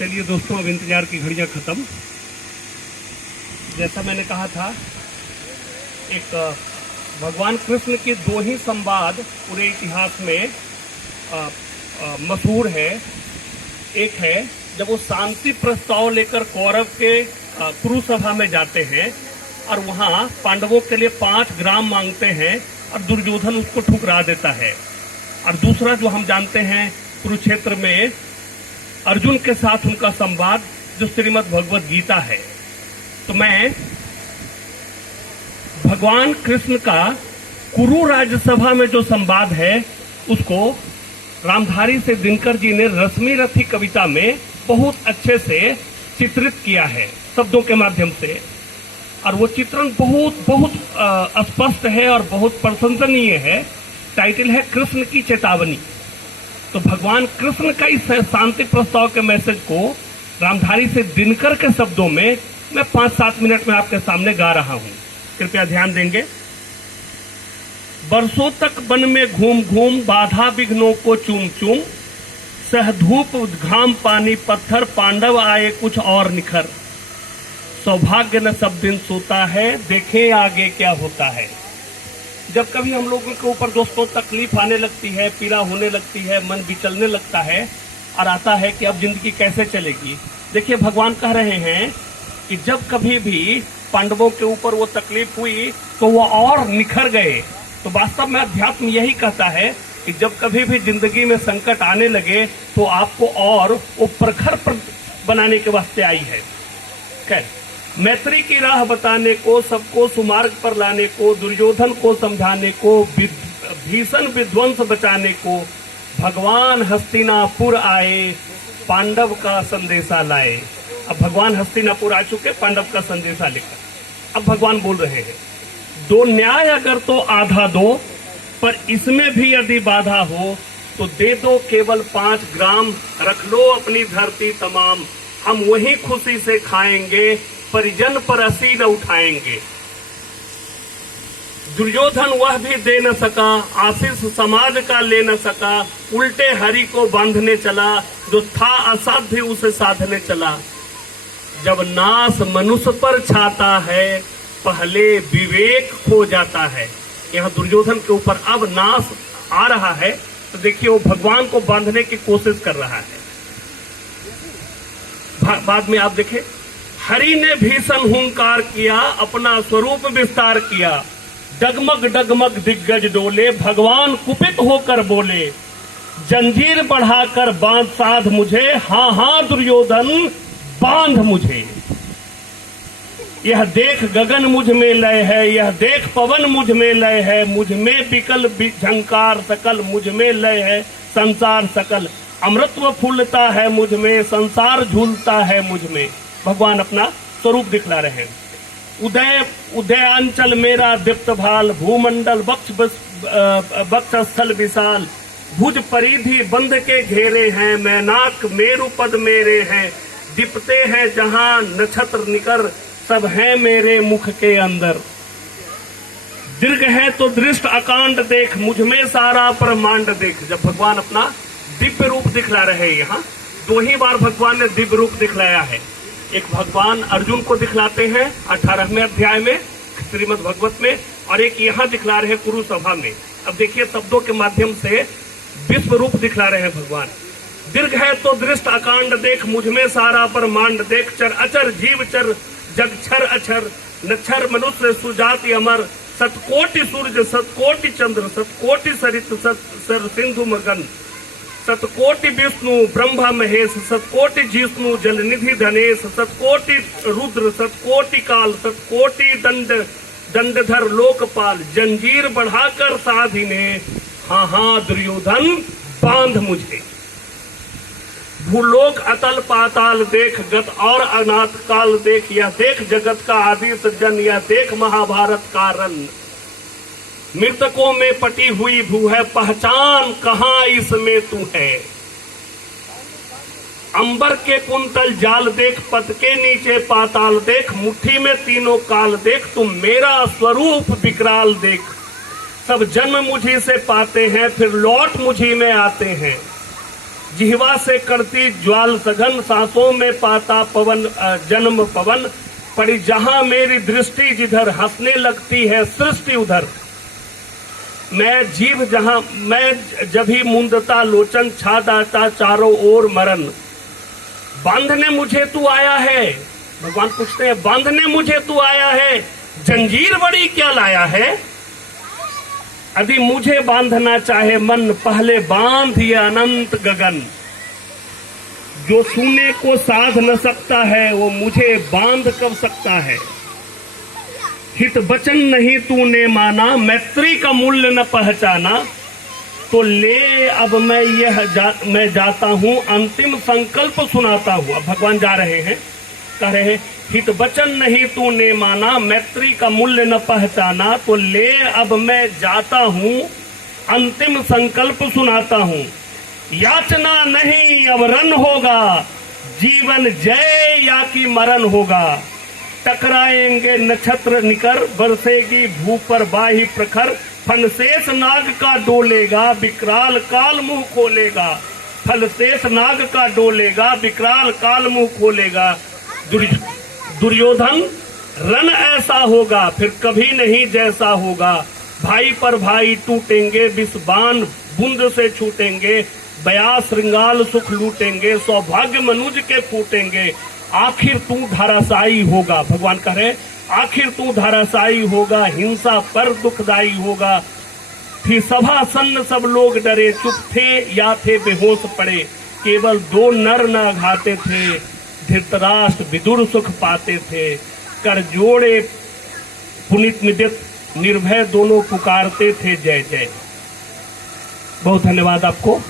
चलिए दोस्तों, अब इंतजार की घड़ियां खत्म। जैसा मैंने कहा था, एक भगवान कृष्ण के दो ही संवाद पूरे इतिहास में मशहूर है। एक है जब वो शांति प्रस्ताव लेकर कौरव के कुरुसभा में जाते हैं और वहां पांडवों के लिए 5 ग्राम मांगते हैं और दुर्योधन उसको ठुकरा देता है। और दूसरा जो हम जानते हैं, कुरुक्षेत्र में अर्जुन के साथ उनका संवाद जो श्रीमद् भगवत गीता है। तो मैं भगवान कृष्ण का कुरु राज्यसभा में जो संवाद है उसको रामधारी से दिनकर जी ने रश्मि रथी कविता में बहुत अच्छे से चित्रित किया है शब्दों के माध्यम से। और वो चित्रण बहुत स्पष्ट है और बहुत प्रशंसनीय है। टाइटल है कृष्ण की चेतावनी। तो भगवान कृष्ण का इस शांति प्रस्ताव के मैसेज को रामधारी से दिनकर के शब्दों में मैं 5-7 मिनट में आपके सामने गा रहा हूं। कृपया ध्यान देंगे। बरसों तक वन में घूम घूम बाधा विघ्नों को चूम चूम, सह धूप घाम पानी पत्थर पांडव आए कुछ और निखर, सौभाग्य न सब दिन सोता है देखें आगे क्या होता है। जब कभी हम लोगों के ऊपर दोस्तों तकलीफ आने लगती है, पीड़ा होने लगती है, मन विचलने लगता है और आता है कि अब जिंदगी कैसे चलेगी, देखिए भगवान कह रहे हैं कि जब कभी भी पांडवों के ऊपर वो तकलीफ हुई तो वो और निखर गए। तो वास्तव में अध्यात्म यही कहता है कि जब कभी भी जिंदगी में संकट आने लगे तो आपको और वो प्रखर बनाने के वास्ते आई है। खैर, मैत्री की राह बताने को, सबको सुमार्ग पर लाने को, दुर्योधन को समझाने को, भीषण विध्वंस बचाने को भगवान हस्तिनापुर आए, पांडव का संदेशा लाए। अब भगवान हस्तिनापुर आ चुके पांडव का संदेशा लेकर। अब भगवान बोल रहे हैं, दो न्याय अगर तो आधा दो, पर इसमें भी यदि बाधा हो तो दे दो केवल 5 ग्राम, रख लो अपनी धरती तमाम, हम वही खुशी से खाएंगे, परिजन पर असी न उठाएंगे। दुर्योधन वह भी दे न सका, आशीष समाज का ले न सका, उल्टे हरि को बांधने चला, जो था असाध्य उसे साधने चला। जब नाश मनुष्य पर छाता है, पहले विवेक खो जाता है। यहाँ दुर्योधन के ऊपर अब नाश आ रहा है, तो देखिए वो भगवान को बांधने की कोशिश कर रहा है। बाद में आप देखें, हरि ने भीषण हुंकार किया, अपना स्वरूप विस्तार किया, डगमग डगमग दिग्गज डोले, भगवान कुपित होकर बोले, जंजीर बढ़ाकर बांध साध मुझे, हाँ हाँ दुर्योधन बांध मुझे। यह देख गगन मुझ में लय है, यह देख पवन मुझ में लय है, मुझ में विकल झंकार सकल, मुझ में लय है संसार सकल, अमृतत्व फूलता है मुझ में, संसार झूलता है मुझ में। भगवान अपना स्वरूप दिखला रहे हैं। उदयांचल मेरा दीप्त भाल, भूमंडल बक्ष स्थल विशाल, भुज परिधि बंध के घेरे हैं, मैनाक मेरु पद मेरे हैं, दीपते हैं जहां नक्षत्र निकर, सब हैं मेरे मुख के अंदर। दीर्घ है तो दृष्ट अकांड देख, मुझ में सारा ब्रह्मांड देख। जब भगवान अपना दिव्य रूप दिखला रहे हैं, यहाँ 2 ही बार भगवान ने दिव्य रूप दिखलाया है। एक भगवान अर्जुन को दिखलाते हैं 18वें अध्याय में श्रीमद् भगवत में, और एक यहाँ दिखला रहे हैं कुरु सभा में। अब देखिए शब्दों के माध्यम से विश्व रूप दिखला रहे हैं भगवान। दीर्घ है तो दृष्ट अकांड देख, मुझ में सारा ब्रह्मांड देख, चर अचर जीव चर जग छर अक्षर, नक्षर मनुष्य सुजाति अमर, सतकोटि सूर्य सतकोटि चंद्र, सतकोटि सरित सर सिंधु मगन, सतकोटि विष्णु ब्रह्मा महेश, सतकोटि जिष्णु जलनिधि धनेश, सतकोटि रुद्र सतकोटि काल, सतकोटि दंडधर लोकपाल, जंजीर बढ़ाकर साधिने, हाँ हाँ दुर्योधन बांध मुझे। भूलोक अतल पाताल देख, गत और अनाथ काल देख, यह देख जगत का आदि सज्जन, यह देख महाभारत का रन, मृतकों में पटी हुई भू है, पहचान कहाँ इसमें तू है। अंबर के कुंतल जाल देख, पद के नीचे पाताल देख, मुट्ठी में तीनों काल देख, तुम मेरा स्वरूप विकराल देख। सब जन्म मुझी से पाते हैं, फिर लौट मुझी में आते हैं। जिह्वा से करती ज्वाल सघन, सांसों में पाता पवन जन्म पवन, पड़ी जहां मेरी दृष्टि जिधर, हंसने लगती है सृष्टि उधर। मैं जीव जहां, मैं जब ही मुंदता लोचन, छा दाता चारों ओर मरण। बांधने मुझे तू आया है, भगवान पूछते हैं बांधने मुझे तू आया है, जंजीर बड़ी क्या लाया है। यदि मुझे बांधना चाहे मन, पहले बांध ये अनंत गगन। जो सुने को साध न सकता है, वो मुझे बांध कब सकता है। हित वचन नहीं तूने माना, मैत्री का मूल्य न पहचाना, तो ले अब मैं जाता हूं, अंतिम संकल्प सुनाता हूं। अब भगवान जा रहे हैं, कह रहे हैं हित वचन नहीं तूने माना, मैत्री का मूल्य न पहचाना, तो ले अब मैं जाता हूं, अंतिम संकल्प सुनाता हूं। याचना नहीं अब रन होगा, जीवन जय या कि मरण होगा। टकराएंगे नक्षत्र निकर, बरसेगी भू पर बाही प्रखर, फलशेष नाग का डोलेगा, विकराल काल मुंह खोलेगा। फलशेष नाग का डोलेगा, विकराल काल मुंह खोलेगा। दुर्योधन रन ऐसा होगा, फिर कभी नहीं जैसा होगा। भाई पर भाई टूटेंगे, विषबान बूंद से छूटेंगे। बया श्रृंगाल सुख लूटेंगे, सौभाग्य मनुज के फूटेंगे। आखिर तू धाराशायी होगा, भगवान कह रहे आखिर तू धाराशायी होगा, हिंसा पर दुखदायी होगा। फिर सभा सन्न सब लोग डरे, चुप थे या थे बेहोश पड़े। केवल दो नर न घाते थे, धृतराष्ट्र विदुर सुख पाते थे। कर जोड़े पुनित मिदित, निर्भय दोनों पुकारते थे जय जय। बहुत धन्यवाद आपको।